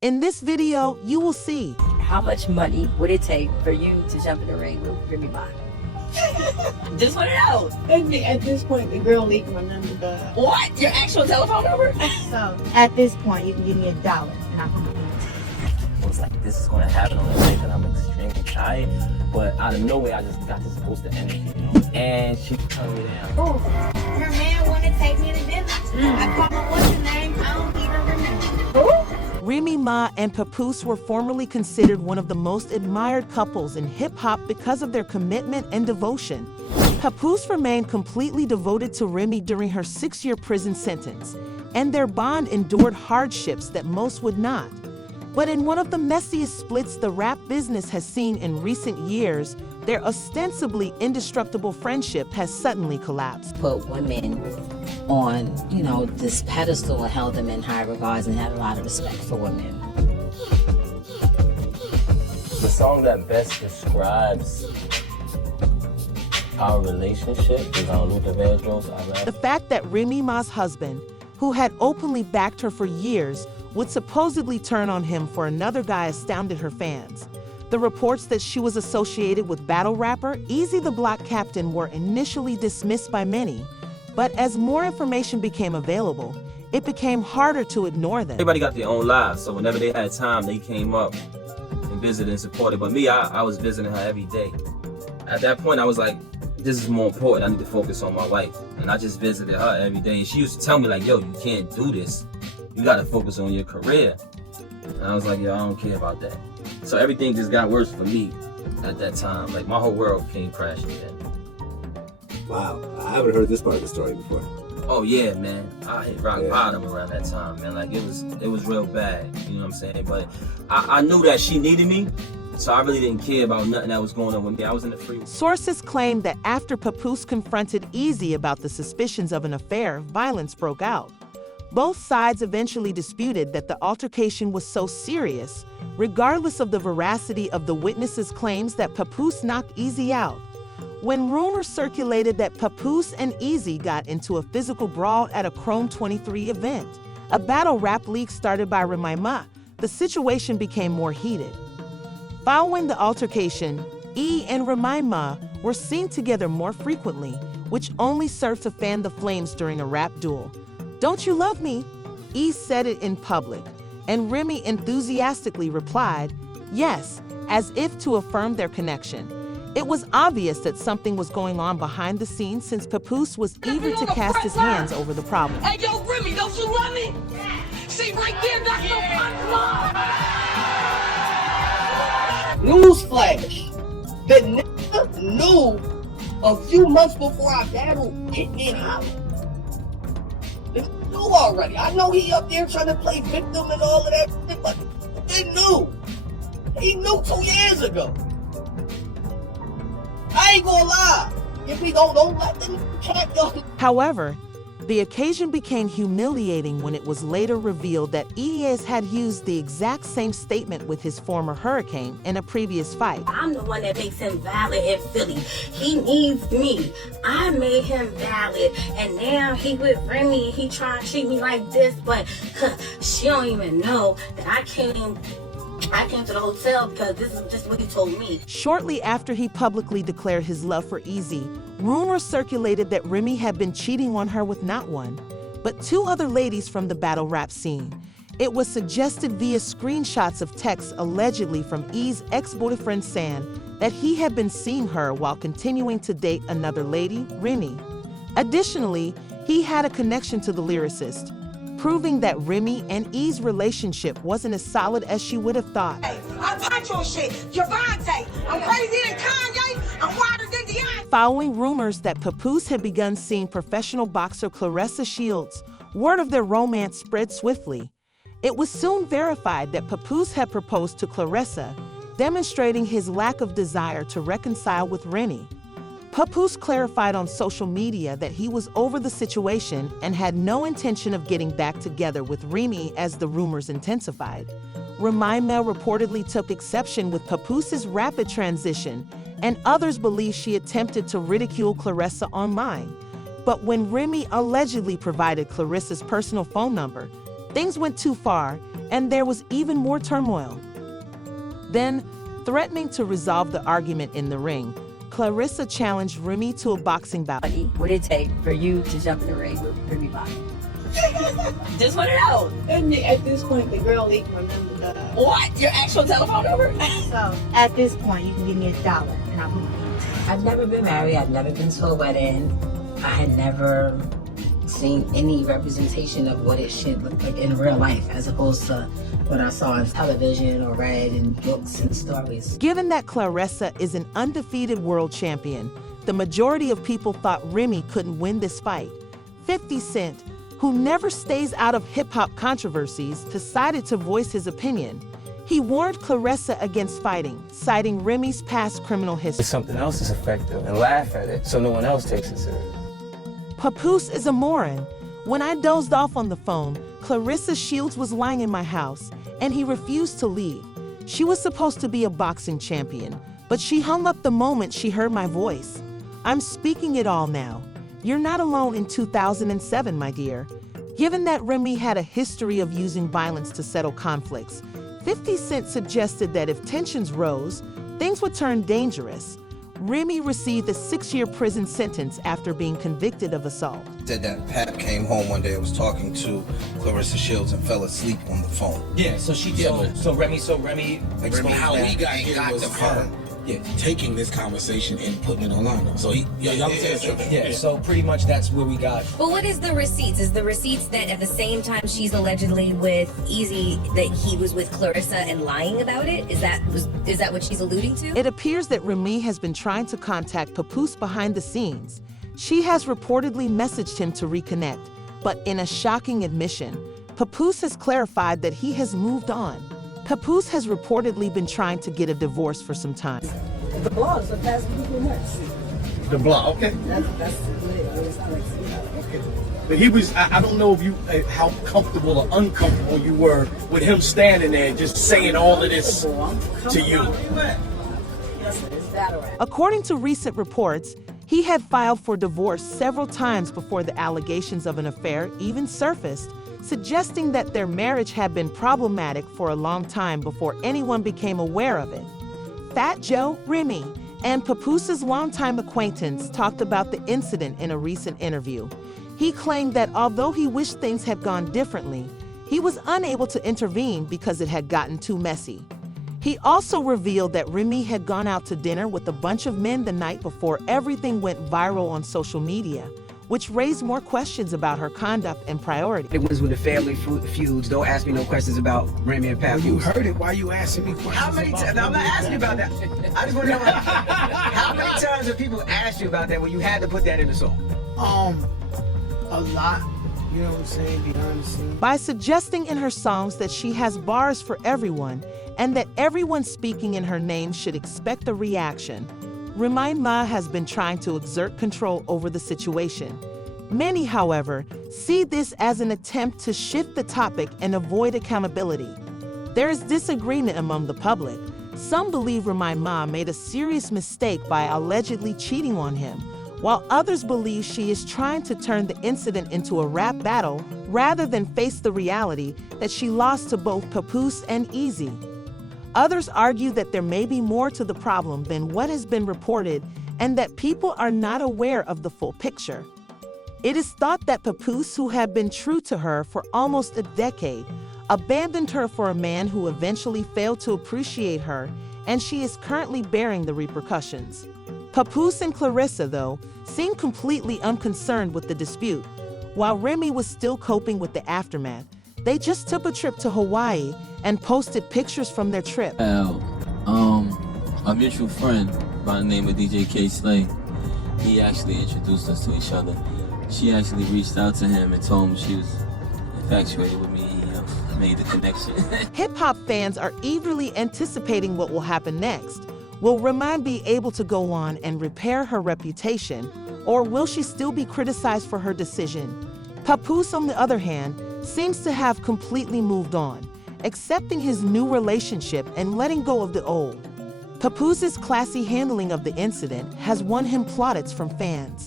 In this video, you will see how much money would it take for you to jump in the ring with Remy Ma? Just want to know. At this point, the girl need to remember the... What? Your actual telephone number? So, at this point, you can give me $1 and I can give you I was like, this is going to happen on the night that I'm extremely tired. But out of nowhere, I just got this boost of energy. And she turned me down. Oh, her man want to take me to dinner. I call her, what's her name? I don't even remember. Remy Ma and Papoose were formerly considered one of the most admired couples in hip-hop because of their commitment and devotion. Papoose remained completely devoted to Remy during her 6-year prison sentence, and their bond endured hardships that most would not. But in one of the messiest splits the rap business has seen in recent years, their ostensibly indestructible friendship has suddenly collapsed. Put women on, this pedestal and held them in high regards and had a lot of respect for women. The song that best describes our relationship is on Luther Vandross, I Rap. The fact that Remy Ma's husband, who had openly backed her for years, would supposedly turn on him for another guy astounded her fans. The reports that she was associated with battle rapper Easy the Block Captain were initially dismissed by many, but as more information became available, it became harder to ignore them. Everybody got their own lives, so whenever they had time, they came up and visited and supported. But me, I was visiting her every day. At that point, I was like, this is more important. I need to focus on my wife. And I just visited her every day. And she used to tell me like, yo, you can't do this. You gotta focus on your career. And I was like, yo, I don't care about that. So everything just got worse for me at that time. Like my whole world came crashing in. Wow, I haven't heard this part of the story before. Oh yeah, man. I hit rock bottom around that time, man. Like it was real bad. You know what I'm saying? But I knew that she needed me. So I really didn't care about nothing that was going on with me. I was in the free. Sources claim that after Papoose confronted Easy about the suspicions of an affair, violence broke out. Both sides eventually disputed that the altercation was so serious, regardless of the veracity of the witnesses' claims that Papoose knocked Easy out. When rumors circulated that Papoose and Easy got into a physical brawl at a Chrome 23 event, a battle rap league started by Remy Ma, the situation became more heated. Following the altercation, E and Remy Ma were seen together more frequently, which only served to fan the flames during a rap duel. "Don't you love me?" E said it in public, and Remy enthusiastically replied, "Yes," as if to affirm their connection. It was obvious that something was going on behind the scenes since Papoose was eager to cast his hands over the problem. Hey, yo, Remy, don't you love me? See, right there, that's no fun. Newsflash, the nigga knew a few months before our battle hit me and Holly. They knew already. I know he up there trying to play victim and all of that shit, but they knew. He knew 2 years ago. I ain't gonna lie. If we don't let them cat go. However, the occasion became humiliating when it was later revealed that Eazy had used the exact same statement with his former hurricane in a previous fight. I'm the one that makes him valid in Philly. He needs me. I made him valid, and now he with Remy and he trying to treat me like this, but she don't even know that I came to the hotel because this is just what he told me. Shortly after he publicly declared his love for Eazy, rumors circulated that Remy had been cheating on her with not one, but 2 other ladies from the battle rap scene. It was suggested via screenshots of texts allegedly from E's ex-boyfriend San that he had been seeing her while continuing to date another lady, Remy. Additionally, he had a connection to the lyricist, proving that Remy and E's relationship wasn't as solid as she would have thought. Hey, I'm about your shit. Javante, I'm crazy than Kanye. I'm wilder than Deion. Following rumors that Papoose had begun seeing professional boxer Claressa Shields, word of their romance spread swiftly. It was soon verified that Papoose had proposed to Claressa, demonstrating his lack of desire to reconcile with Remy. Papoose clarified on social media that he was over the situation and had no intention of getting back together with Remy as the rumors intensified. Remy Ma reportedly took exception with Papoose's rapid transition, and others believe she attempted to ridicule Claressa online. But when Remy allegedly provided Claressa's personal phone number, things went too far, and there was even more turmoil. Then, threatening to resolve the argument in the ring, Claressa challenged Remy to a boxing bout. What would it take for you to jump in the ring with Remy Bobby? Just want to know. And at this point, the girl even remember the... What? Your actual telephone number? So, at this point, you can give me $1 and I'll put my name. I've never been married. I've never been to a wedding. I had never seen any representation of what it should look like in real life as opposed to what I saw on television or read in books and stories. Given that Claressa is an undefeated world champion, the majority of people thought Remy couldn't win this fight. 50 Cent, who never stays out of hip-hop controversies, decided to voice his opinion. He warned Claressa against fighting, citing Remy's past criminal history. Something else is effective and laugh at it so no one else takes it serious. Papoose is a moron. When I dozed off on the phone, Claressa Shields was lying in my house, and he refused to leave. She was supposed to be a boxing champion, but she hung up the moment she heard my voice. I'm speaking it all now. You're not alone in 2007, my dear. Given that Remy had a history of using violence to settle conflicts, 50 Cent suggested that if tensions rose, things would turn dangerous. Remy received a 6-year prison sentence after being convicted of assault. Said that Pap came home one day and was talking to Claressa Shields and fell asleep on the phone. Yeah, so Remy Explain how that we got he here got was the her. phone. Yeah, taking this conversation and putting it online. So y'all can say it. Yeah, so pretty much that's where we got. But what is the receipts? Is the receipts that at the same time she's allegedly with Easy, that he was with Claressa and lying about it? Is that what she's alluding to? It appears that Remy has been trying to contact Papoose behind the scenes. She has reportedly messaged him to reconnect, but in a shocking admission, Papoose has clarified that he has moved on. Papoose has reportedly been trying to get a divorce for some time. The blogs are past people nuts. The blog, okay. That's what it sounds like. Okay. But he was, I don't know if you, how comfortable or uncomfortable you were with him standing there just saying all of this to you. According to recent reports, he had filed for divorce several times before the allegations of an affair even surfaced, suggesting that their marriage had been problematic for a long time before anyone became aware of it. Fat Joe, Remy, and Papoose's longtime acquaintance talked about the incident in a recent interview. He claimed that although he wished things had gone differently, he was unable to intervene because it had gotten too messy. He also revealed that Remy had gone out to dinner with a bunch of men the night before everything went viral on social media, which raised more questions about her conduct and priorities. It was with the family feuds. Don't ask me no questions about Remy and Papoose. You heard it. Why you asking me questions? How many times? I'm not asking you about that. I just want to know how many times have people asked you about that when you had to put that in the song? A lot. You know what I'm saying? Behind the scenes. By suggesting in her songs that she has bars for everyone and that everyone speaking in her name should expect a reaction, Remy Ma has been trying to exert control over the situation. Many, however, see this as an attempt to shift the topic and avoid accountability. There is disagreement among the public. Some believe Remy Ma made a serious mistake by allegedly cheating on him, while others believe she is trying to turn the incident into a rap battle rather than face the reality that she lost to both Papoose and Easy. Others argue that there may be more to the problem than what has been reported and that people are not aware of the full picture. It is thought that Papoose, who had been true to her for almost a decade, abandoned her for a man who eventually failed to appreciate her, and she is currently bearing the repercussions. Papoose and Claressa, though, seemed completely unconcerned with the dispute. While Remy was still coping with the aftermath, they just took a trip to Hawaii and posted pictures from their trip. A mutual friend by the name of DJ K Slay, he actually introduced us to each other. She actually reached out to him and told him she was infatuated with me. He made the connection. Hip-hop fans are eagerly anticipating what will happen next. Will Remy be able to go on and repair her reputation, or will she still be criticized for her decision? Papoose, on the other hand, seems to have completely moved on, accepting his new relationship and letting go of the old. Papoose's classy handling of the incident has won him plaudits from fans.